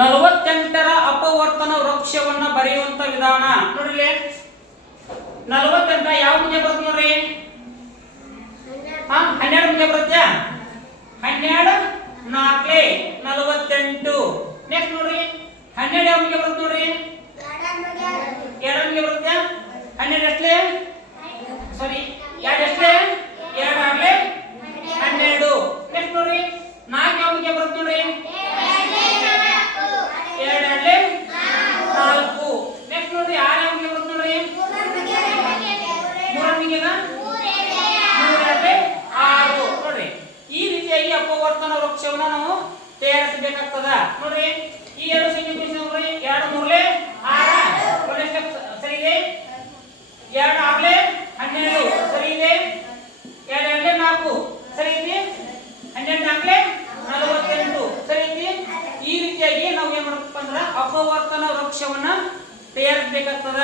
48ರ ಅಪವರ್ತನ ವೃಕ್ಷವನ್ನ ಬರೆಯುವಂತ ವಿಧಾನ ನೋಡ್ರಿ. 48 ಯಾವ ಮುಂಜೆ ಬರುತ್ತೆ ನೋಡ್ರಿ? 12 ಮುಂಜೆ ಬರುತ್ತೆ. 12 4 48. ನೆಕ್ಸ್ಟ್ ನೋಡ್ರಿ 12 ಯಾವ ಮುಂಜೆ ಬರುತ್ತೆ ನೋಡ್ರಿ? 2 ಮುಂಜೆ ಬರುತ್ತೆ. 12 ಎಷ್ಟೇ? ಸಾರಿ 2 ಎಷ್ಟೇ? 2 ಆಗಲೇ 12. ನೆಕ್ಸ್ಟ್ ನೋಡ್ರಿ 4 ಯಾವ ಮುಂಜೆ ಬರುತ್ತೆ ನೋಡ್ರಿ? 2 ಆಗಲೇ 4. ನೆಕ್ಸ್ಟ್ ನೋಡ್ರಿ 6 ಯಾವ ಮುಂಜೆ ಬರುತ್ತೆ ನೋಡ್ರಿ? 3 ಮುಂಜೆನಾ? 3 ಆಗಲೇ 6. ನೋಡ್ರಿ ಈ ರೀತಿಯಾಗಿ ಅಪವರ್ತನ ವೃಕ್ಷವನ್ನ ನಾವು ತಯಾರಿಸಬೇಕಾಗ್ತದ. ನೋಡ್ರಿ ಈ ಎರಡು ಸಂಖ್ಯೆ ನೋಡ್ರಿ 2 3 6 ಒಂದೇ ಸ್ಟೆಪ್ ಸರಿ ಇದೆ. 2 ಆಗಲೇ 12 ಸರಿ ಇದೆ. 2 ಆಗಲೇ 4 ಸರಿ ಇದೆ. 12 ಆಗಲೇ 48 ಸರಿ ಇದೆ. ಈ ರೀತಿಯಾಗಿ ನಾವು ಏನ್ ಮಾಡಬೇಕಪ್ಪ ಅಂದ್ರೆ ಅಪವರ್ತನ ವೃಕ್ಷವನ್ನ ತಯಾರಿಸಬೇಕಾಗ್ತದ.